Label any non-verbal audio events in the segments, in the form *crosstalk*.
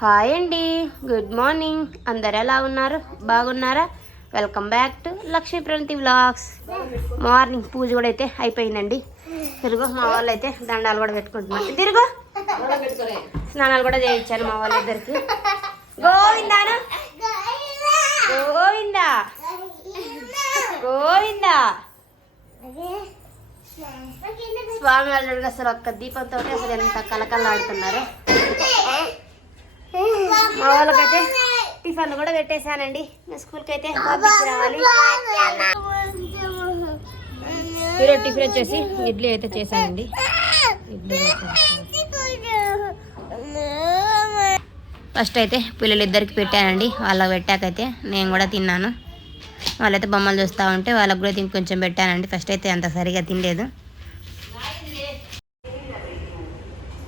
Hi అండి. Good morning. అందరు ఎలా ఉన్నారు? బాగున్నారా? Welcome back to Lakshmi Pranathi vlogs. Morning పూజ కూడా అయితే అయిపోయిందండి. తిరుగు మా వాళ్ళు అయితే దండాలు కూడా పెట్టుకుంటున్నారు. తిరుగు. స్నానాలు కూడా చేయించారు మా వాళ్ళిద్దరికి గోవిందాను? గోవిందా? గోవిందా? స్వామి వాళ్ళు అసలు ఒక్క దీపంతో అసలు ఎంత కలకల్లాడుతున్నారు మా వాళ్ళకైతే టిఫిన్లు కూడా పెట్టేశానండి. స్కూల్కి అయితే రావాలి ఈరోజు టిఫిన్ వచ్చేసి ఇడ్లీ అయితే చేశానండి. ఇడ్లీ ఫస్ట్ అయితే పిల్లలిద్దరికి పెట్టానండి. వాళ్ళకి పెట్టాకైతే నేను కూడా తిన్నాను. వాళ్ళైతే బొమ్మలు చూస్తూ ఉంటే వాళ్ళకి కూడా తిని కొంచెం పెట్టానండి. ఫస్ట్ అయితే అంత సరిగా తినలేదు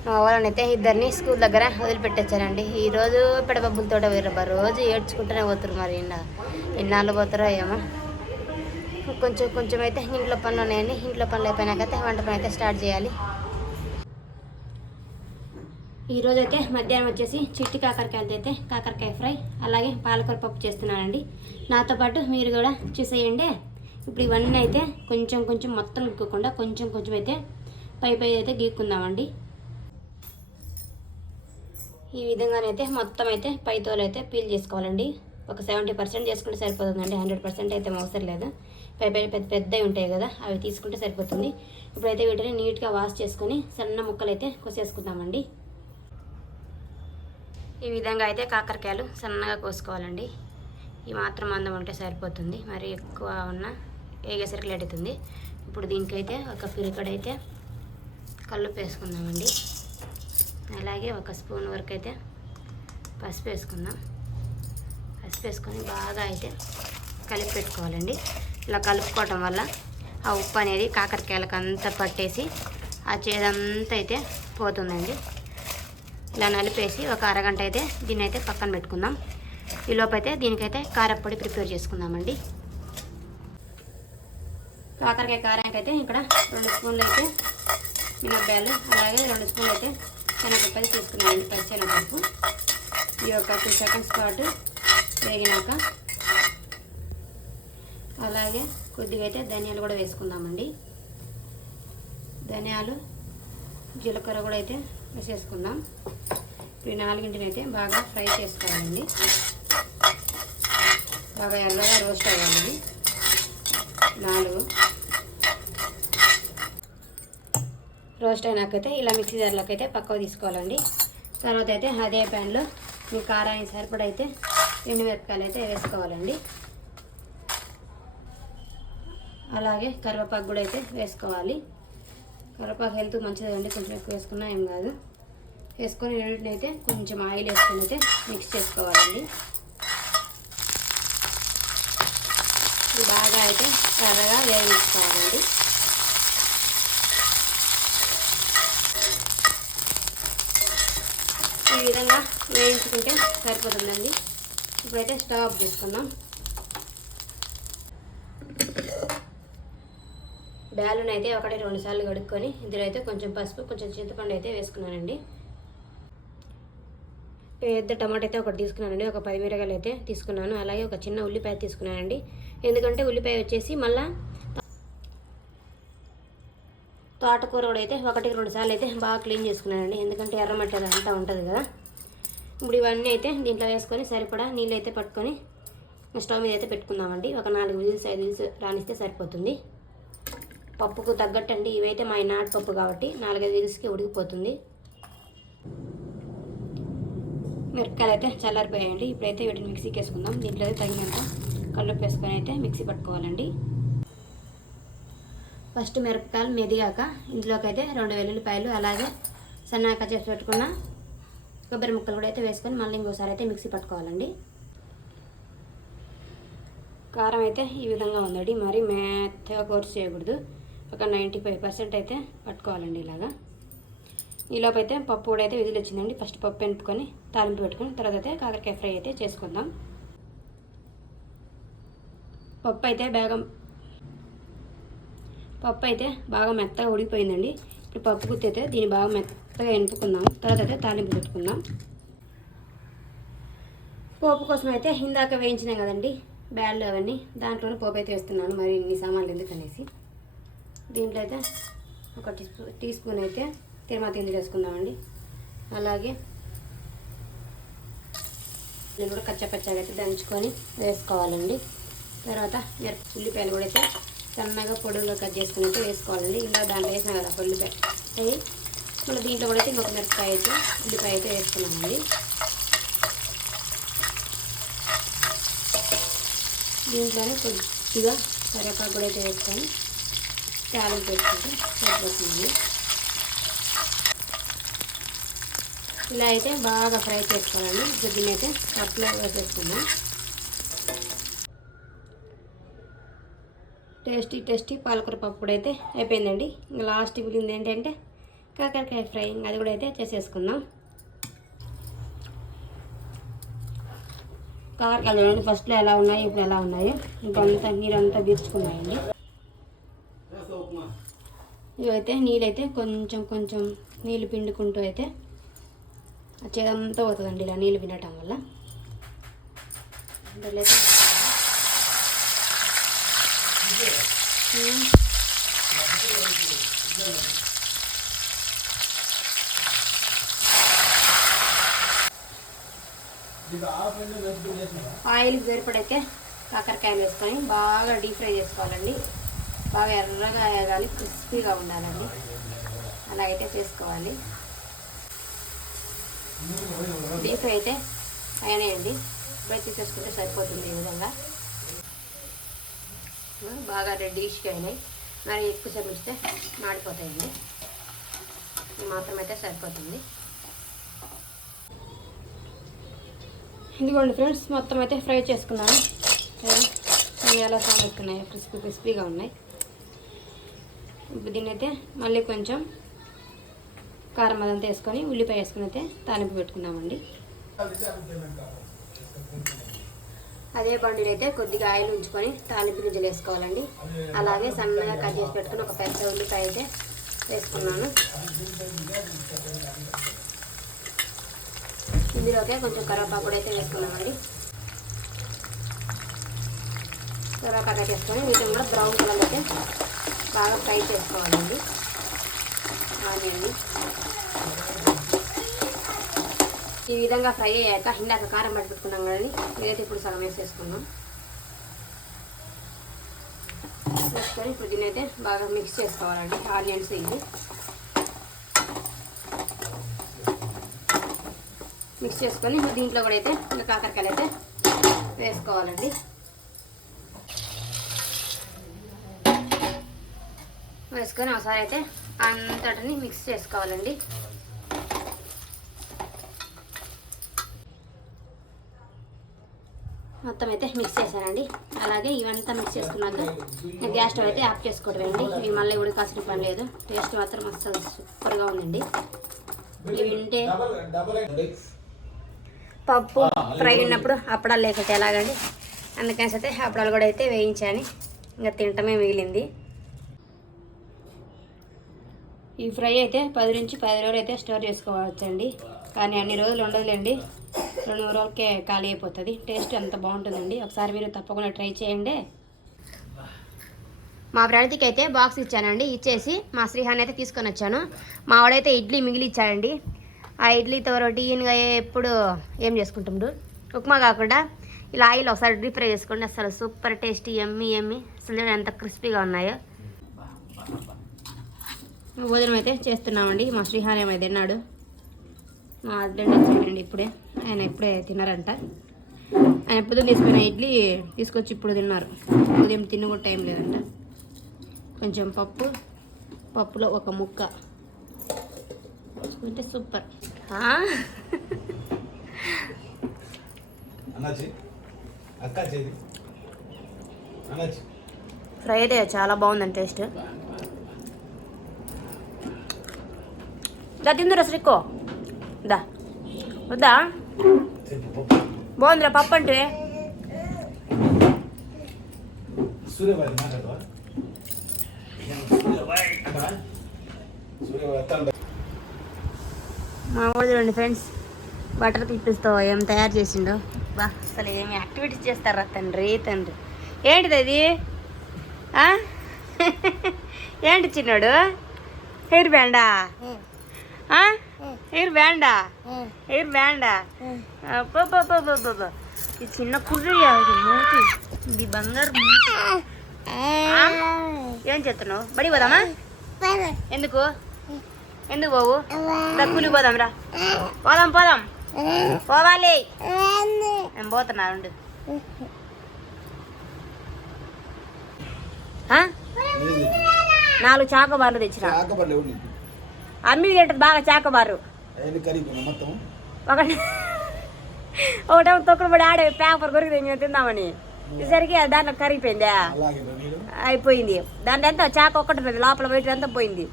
మా వాళ్ళని అయితే ఇద్దరిని స్కూల్ దగ్గర వదిలిపెట్టచ్చారండి. ఈరోజు పెడబబ్బులతో వీరబ్బా రోజు ఏడ్చుకుంటూనే పోతారు మరి ఎన్నాళ్ళు పోతారో ఏమో. కొంచెం కొంచెం అయితే ఇంట్లో పనులు ఉన్నాయండి. ఇంట్లో పనులు అయిపోయినాకైతే వంట పని అయితే స్టార్ట్ చేయాలి. ఈరోజు అయితే మధ్యాహ్నం వచ్చేసి చిట్టి కాకరకాయలతో అయితే కాకరకాయ ఫ్రై అలాగే పాలకూర పప్పు చేస్తున్నానండి. నాతో పాటు మీరు కూడా చూసేయండి. ఇప్పుడు ఇవన్నీ అయితే కొంచెం కొంచెం మొత్తం గీక్కోకుండా కొంచెం కొంచెం అయితే పై పై అయితే గీక్కుందామండి. ఈ విధంగానైతే మొత్తం అయితే పై తోలు అయితే పీల్ చేసుకోవాలండి. ఒక సెవెంటీ పర్సెంట్ చేసుకుంటే సరిపోతుందండి. హండ్రెడ్ పర్సెంట్ అయితే అవసరం లేదు. పై పై పెద్ద పెద్దవి ఉంటాయి కదా అవి తీసుకుంటే సరిపోతుంది. ఇప్పుడైతే వీటిని నీట్గా వాష్ చేసుకొని సన్న ముక్కలు అయితే కోసేసుకుందామండి. ఈ విధంగా అయితే కాకరకాయలు సన్నగా కోసుకోవాలండి. ఈ మాత్రం అందం ఉంటే సరిపోతుంది. మరి ఎక్కువ ఉన్న ఏగేసరికి లేట్ అవుతుంది ఇప్పుడు దీనికైతే ఒక పిరికడైతే కల్లుపు వేసుకుందామండి అలాగే ఒక స్పూన్ వరకు అయితే పసుపు వేసుకుందాం. పసుపు వేసుకొని బాగా అయితే కలిపి పెట్టుకోవాలండి. ఇలా కలుపుకోవటం వల్ల ఆ ఉప్పు అనేది కాకరకాయలకు అంతా పట్టేసి ఆ చేదంతా అయితే పోతుందండి. ఇలా నలిపేసి ఒక అరగంట అయితే దీన్ని అయితే పక్కన పెట్టుకుందాం. ఈ లోపైతే దీనికైతే కారప్పొడి ప్రిపేర్ చేసుకుందామండి. కాకరకాయ కారానికి అయితే ఇక్కడ రెండు స్పూన్లు అయితే మినప్పాయలు అలాగే రెండు స్పూన్లు అయితే శనగపప్పు తీసుకున్నాను తీసుకున్నామండి ఈ ఒక టూ సెకండ్స్ పాటు వేగినాక అలాగే కొద్దిగా అయితే ధనియాలు కూడా వేసుకుందామండి. ధనియాలు జీలకర్ర కూడా అయితే వేసేసుకుందాం. ఇప్పుడు నాలుగింటిని అయితే బాగా ఫ్రై చేసుకోవాలండి. బాగా ఎల్లగా రోస్ట్ అవ్వాలి నాలుగు రోస్ట్ అయినాకైతే ఇలా మిక్సీ జార్లోకి అయితే పక్కకు తీసుకోవాలండి. తర్వాత అయితే అదే ప్యాన్లో మీ కారానికి సరిపడైతే అయితే మిరపకాయలు అయితే వేసుకోవాలండి. అలాగే కరివేపాకు కూడా అయితే వేసుకోవాలి. కరివేపాకు హెల్త్ మంచిది అండి కొంచెం ఎక్కువ వేసుకున్నా ఏం కాదు. వేసుకొని రెండింటిని అయితే కొంచెం ఆయిల్ వేసుకొని అయితే మిక్స్ చేసుకోవాలండి. బాగా అయితే ఎర్రగా వేయించుకోవాలండి. ఈ విధంగా వేయించుకుంటే సరిపోతుందండి. ఇప్పుడైతే స్టవ్ ఆఫ్ చేసుకుందాం. బ్యాలుని అయితే ఒకటి రెండు సార్లు కడుక్కొని ఇందులో అయితే కొంచెం పసుపు కొంచెం చింతపండు అయితే వేసుకున్నానండి. పెద్ద టమాటా అయితే ఒకటి తీసుకున్నానండి. ఒక పది మిరగాయలు అయితే తీసుకున్నాను. అలాగే ఒక చిన్న ఉల్లిపాయ తీసుకున్నానండి. ఎందుకంటే ఉల్లిపాయ వచ్చేసి మళ్ళీ తోటకూర కూడా అయితే ఒకటికి రెండు సార్లు అయితే బాగా క్లీన్ చేసుకున్నానండి. ఎందుకంటే ఎర్రమట్టి అంతా ఉంటుంది కదా. ఇప్పుడు ఇవన్నీ అయితే దీంట్లో వేసుకొని సరిపడా నీళ్ళు అయితే పట్టుకొని స్టవ్ మీద అయితే పెట్టుకుందామండి. ఒక నాలుగు విజిల్స్ ఐదు విజిల్స్ రాణిస్తే సరిపోతుంది. పప్పుకు తగ్గట్టు అండి ఇవైతే మా నాటు పప్పు కాబట్టి నాలుగైదు విజిల్స్కి ఉడికిపోతుంది. మిరపకాయలు అయితే చల్లారిపోయాయండి. ఇప్పుడైతే వీటిని మిక్సీకి వేసుకుందాం. దీంట్లో అయితే తగినంత కళ్ళు వేసుకొని అయితే మిక్సీ పట్టుకోవాలండి. ఫస్ట్ మిరపకాయలు మెదిగాక ఇందులోకి అయితే రెండు వెల్లుల్లిపాయలు అలాగే సన్నాక చేసి పెట్టుకున్న కొబ్బరి ముక్కలు కూడా అయితే వేసుకొని మళ్ళీ ఇంకోసారి అయితే మిక్సీ పట్టుకోవాలండి. కారం అయితే ఈ విధంగా ఉందండి. మరి మెత్తగా కోర్స్ చేయకూడదు. ఒక నైంటీ ఫైవ్ పర్సెంట్ అయితే పట్టుకోవాలండి ఇలాగా. ఈలోపు అయితే పప్పు కూడా అయితే విధులు వచ్చిందండి ఫస్ట్ పప్పు ఎనుపుకొని తాలింపు పెట్టుకొని తర్వాత అయితే కాకరకాయ ఫ్రై అయితే చేసుకుందాం. పప్పు అయితే బేగం పప్పు అయితే బాగా మెత్తగా ఉడికిపోయిందండి. ఇప్పుడు పప్పు గుత్తి అయితే దీన్ని బాగా మెత్తగా ఎనుపుకుందాం తర్వాత అయితే తాలింపు పెట్టుకుందాం. పోపు కోసం అయితే ఇందాక వేయించినాం కదండి బ్యాళ్ళు అవన్నీ. దాంట్లోనే పోపు అయితే వేస్తున్నాను మరి ఇన్ని సామాన్లు ఎందుకనేసి దీంట్లో అయితే ఒక టీ స్పూన్ టీ స్పూన్ అయితే తిరుమల తిండి వేసుకుందామండి అలాగే నేను కూడా కచ్చపచ్చగా అయితే దంచుకొని వేసుకోవాలండి. తర్వాత మిరప ఉల్లిపాయలు కూడా అయితే సన్నగా పొడుగులో కట్ చేసుకున్నట్టు వేసుకోవాలండి. ఇలా దాంట్లో వేసినా కదా ఉల్లిపాయ అవి మళ్ళీ దీంట్లో కూడా అయితే ఇంకొక మిరపకాయ అయితే ఉల్లిపాయ అయితే వేసుకున్నామండి. దీంట్లోనే కొద్దిగా కరివేపాకు కూడా అయితే వేసుకొని తాలింపు పెట్టుకుంటే సరిపోతుంది. ఇలా అయితే బాగా ఫ్రై చేసుకోవాలండి. ఇప్పుడు దీన్ని అయితే కప్పులో వేసేసుకుందాం. టేస్టీ టేస్టీ పాలకూర పప్పు అయితే అయిపోయిందండి. ఇంకా లాస్ట్ మిగిలింది ఏంటంటే కాకరకాయ ఫ్రై. అది కూడా అయితే చేసేసుకుందాం. కాకరకాయలు చూడండి ఫస్ట్లో ఎలా ఉన్నాయి ఇప్పుడు ఎలా ఉన్నాయి. అంతా నీరంతా పీల్చుకున్నాయండి ఇవైతే నీళ్ళైతే కొంచెం కొంచెం నీళ్ళు పిండుకుంటూ అయితే చేదంతా పోతుందండి ఇలా నీళ్ళు పిండటం వల్ల. ఆయిల్ సరిపడైతే కాకరకాయలు వేసుకొని బాగా డీప్ ఫ్రై చేసుకోవాలండి. బాగా ఎర్రగా వేయాలి క్రిస్పీగా ఉండాలండి. అలాగైతే చేసుకోవాలి. డీప్ ఫ్రై అయితే అయినాయండి. ఇప్పుడే తీసేసుకుంటే సరిపోతుంది ఈ విధంగా. బాగా రెడ్డిష్గా అయినాయి. మరి ఎక్కువసేపు ఉంచితే మాడిపోతాయండి. మాత్రం అయితే సరిపోతుంది. ఇదిగోండి ఫ్రెండ్స్ మొత్తం అయితే ఫ్రై చేసుకున్నాను. ఎలా సాగుతున్నాయి క్రిస్పీ క్రిస్పీగా ఉన్నాయి. ఇప్పుడు దీన్ని అయితే మళ్ళీ కొంచెం కారం అదంతా వేసుకొని ఉల్లిపాయ వేసుకుని అయితే తాలింపు పెట్టుకున్నామండి అదే బండిలో అయితే కొద్దిగా ఆయిల్ ఉంచుకొని తాలింపు గింజలు వేసుకోవాలండి. అలాగే సన్నగా కట్ చేసి పెట్టుకుని ఒక పెద్ద ఉల్లిపాయ అయితే వేసుకున్నాను. ఇందులోకే కొంచెం కరివేపాకు కూడా అయితే వేసుకున్నామండి. కరివేపాకు వేసుకొని వీటిని కూడా బ్రౌన్ కలర్ అయితే బాగా ఫ్రై చేసుకోవాలండి. ఆనియన్ని. ఈ విధంగా ఫ్రై అయ్యాక ఇందాక కారం పట్టి పెట్టుకున్నాం కదండి. ఇదైతే ఇప్పుడు సగం వేసేసుకున్నాం వేసుకొని ఇప్పుడు దీన్ని అయితే బాగా మిక్స్ చేసుకోవాలండి. ఆనియన్స్ ఇవి. మిక్స్ చేసుకొని దీంట్లో కూడా అయితే ఇంకా కాకరకాయలు అయితే వేసుకోవాలండి. వేసుకొని ఒకసారి అయితే అంతటిని మిక్స్ చేసుకోవాలండి. మొత్తం అయితే మిక్స్ చేశానండి. అలాగే ఇవంతా మిక్స్ చేసుకున్నాక గ్యాస్ స్టవ్ అయితే ఆఫ్ చేసుకోవడమేండి ఇవి మళ్ళీ ఉడకాల్సిన పని లేదు. టేస్ట్ మాత్రం అస్సలు సూపర్గా ఉందండి. ఇవి వింటే పప్పు ఫ్రై ఉన్నప్పుడు అప్పడాలు లేకపోతే ఎలాగండి? అందుకని అయితే అప్పడాలు కూడా అయితే వేయించాను. ఇంకా తినటమే మిగిలింది. ఈ ఫ్రై అయితే పది నుంచి పది రోజులు అయితే స్టోర్ చేసుకోవచ్చండి. కానీ అన్ని రోజులు ఉండదులేండి. రెండు మూడు రోజులకే ఖాళీ అయిపోతుంది. టేస్ట్ అంత బాగుంటుందండి? ఒకసారి మీరు తప్పకుండా ట్రై చేయండి. మా ప్రణతికి అయితే బాక్స్ ఇచ్చానండి. ఇచ్చేసి మా శ్రీహాన్ అయితే తీసుకొని వచ్చాను. మా వాడైతే ఇడ్లీ మిగిలి ఇచ్చాడండి. ఆ ఇడ్లీతో రొటీన్గా ఎప్పుడు ఏం చేసుకుంటుండు? ఉప్మా కాకుండా ఇలా ఆయిల్ ఒకసారి డీప్ ఫ్రై చేసుకోండి. అసలు సూపర్ టేస్టీ ఎమ్మి ఎమ్మి. అసలు ఎంత క్రిస్పీగా ఉన్నాయో. భోజనం అయితే చేస్తున్నామండి. మా శ్రీహాన్ ఏమో తిన్నాడు. మా హస్బెండ్ వచ్చాడండి ఇప్పుడే. ఆయన ఇప్పుడే తిన్నారంట. ఆయన పొద్దున్న తీసుకున్న ఇడ్లీ తీసుకొచ్చి ఇప్పుడు తిన్నారు. ఉదయం తిన్న కూడా టైం లేదంట. కొంచెం పప్పు పప్పులో ఒక ముక్క. అంటే సూపర్. అన్నాచి అక్క చేది అన్నాచి ఫ్రై అయితే చాలా బాగుందండి టేస్ట్. దా తిందురా శ్రీకో. వద్దా? బాగుందిరా పప్పు అంటే. మా వాడు ఫ్రెండ్స్ బటర్ క్లిప్స్తో ఏం తయారు చేసిండో. బా అసలు ఏమి యాక్టివిటీస్ చేస్తారా తండ్రి తండ్రి. ఏంటిది అది? *laughs* ఏంటి చిన్నోడు? హెయిర్ బ్యాండా? ఆ? హెయిర్ బ్యాండా హెయిర్ బ్యాండా. ఈ చిన్న ఇది మూతి. ఇది బంగారు? ఏం చేస్తున్నావు? బడి పోదామా? ఎందుకు? ఎందుకు బాబు తక్కువ పోదాం రా. పోదాం పోదాం. పోవాలి. నేను పోతున్నా? ఏంది? నాలుగు చాకోబార్లు తెచ్చిన? అమ్మి తింటది బాగా చాకోబారు. ఒకటి ఒకటేమో తొక్కుడు పడి ఆడే పేపర్ కొరికి మేము తిందామని. ఈసరికి దాంట్లో కరిగిపోయిందా? అయిపోయింది. దాంట్లో ఎంత? చాకు ఒక్కటి ఉన్నది. లోపల బయట అంతా పోయింది.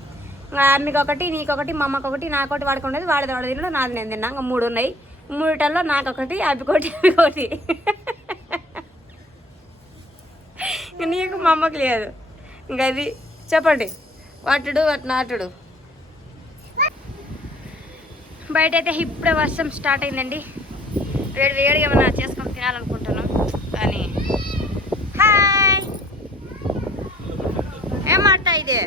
ఇంకా అమ్మికి ఒకటి నీకొకటి మా అమ్మకి ఒకటి నాకొకటి వాడుకునేది వాడిది వాడి తిన్నాడు నాది నేను తిన్నా. ఇంకా మూడు ఉన్నాయి. మూడిటల్లో నాకొకటి అబ్బికొకటి అబ్బికొకటి ఇంక నీకు మా అమ్మకి లేదు. ఇంకా అది చెప్పండి. వాటుడు వాటి నాటుడు. బయట అయితే ఇప్పుడే వర్షం స్టార్ట్ అయిందండి. వేడి వేడిగా ఏమైనా చేసుకొని తినాలనుకుంటున్నాం. కానీ హాయ్! ఏం ఇది?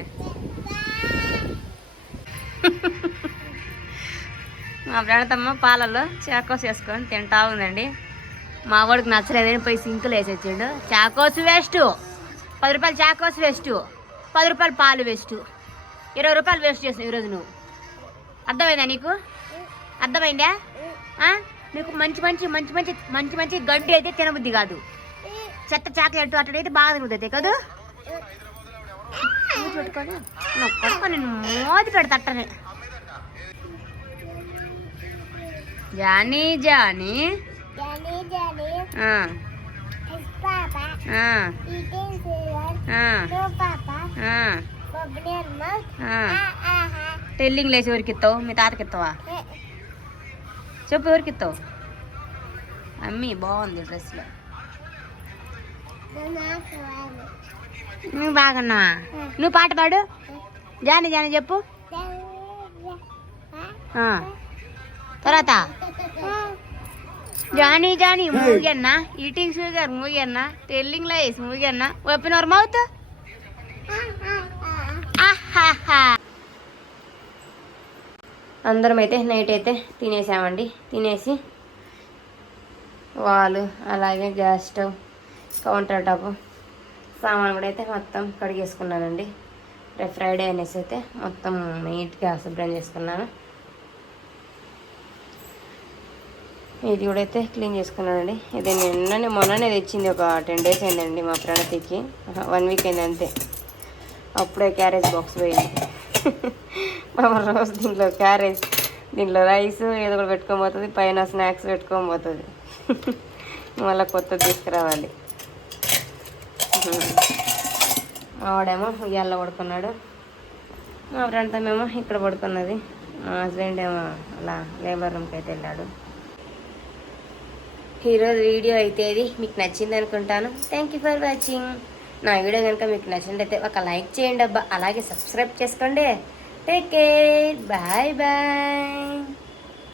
మా ప్రణతమ్మ పాలల్లో చాకోస్ వేసుకొని తింటా ఉందండి. మా వాడికి నచ్చలేదని పోయి సింకులు వేసి వచ్చిండు చాకోస్ వేస్ట్. పది రూపాయలు చాకోస్ వేస్ట్. పది రూపాయలు పాలు వేస్ట్. ఇరవై రూపాయలు వేస్ట్ చేసావు ఈరోజు నువ్వు. అర్థమైందా నీకు? అర్థమైందా? ఆ? నీకు మంచి మంచి మంచి మంచి మంచి మంచి గడ్డి అయితే తినబుద్ధి కాదు. చెత్త చాక్లెట్ అట్లయితే బాగా తిరుగుతుంది కదా? పెట్టుకొని కొట్టుకొని మోది పెడతా అట్టనే. Johnny Johnny. టెల్లింగ్ లేచి ఎవరికి ఇస్తావు? మీ తాతకి ఇస్తావా? చెప్పు ఎవరికి ఇస్తావు అమ్మి బాగుంది డ్రెస్లో నువ్వు బాగున్నావా? నువ్వు పాట పాడు. జాని జాని చెప్పు. తర్వాత? జానీ జానీ మూగన్న ఈటింగ్ షుగర్ మూగన్న టెల్లింగ్ లైస్ మూగన్న ఓపెన్ అవర్ మౌత్ అందరం అయితే నైట్ అయితే తినేసామండి. తినేసి వాలు అలాగే గ్యాస్ స్టవ్ కౌంటర్ టాప్ సామాన్ కూడా అయితే మొత్తం కడిగేసుకున్నానండి. రేపు ఫ్రైడే అనేసి అయితే మొత్తం నీట్గా శుభ్రం చేసుకున్నాను. ఇది కూడా అయితే క్లీన్ చేసుకున్నానండి. ఇది నిన్ననే మొన్ననే తెచ్చింది ఒక టెన్ డేస్ అయిందండి మా ప్రణతికి వన్ వీక్ అయింది అంతే. అప్పుడే క్యారేజ్ బాక్స్ పోయింది. *laughs* రోజు దీంట్లో క్యారేజ్ దీంట్లో రైస్ ఏదో ఒకటి పెట్టుకొని పోతుంది పైన స్నాక్స్ పెట్టుకొని పోతుంది. మళ్ళీ కొత్తది తీసుకురావాలి. ఆవిడేమో ఇవాళ పడుకున్నాడు. మా ఫ్రెండ్ ఏమో ఇక్కడ పడుకున్నది. మా హస్బెండ్ ఏమో అలా లేబర్ రూమ్కి అయితే వెళ్ళాడు. ఈరోజు వీడియో అయితే ఇది మీకు నచ్చింది అనుకుంటాను. థ్యాంక్ యూ ఫర్ వాచింగ్ నా వీడియో కనుక మీకు నచ్చినట్టయితే ఒక లైక్ చేయండి అబ్బా. అలాగే సబ్స్క్రైబ్ చేసుకోండి. Take care. Bye bye.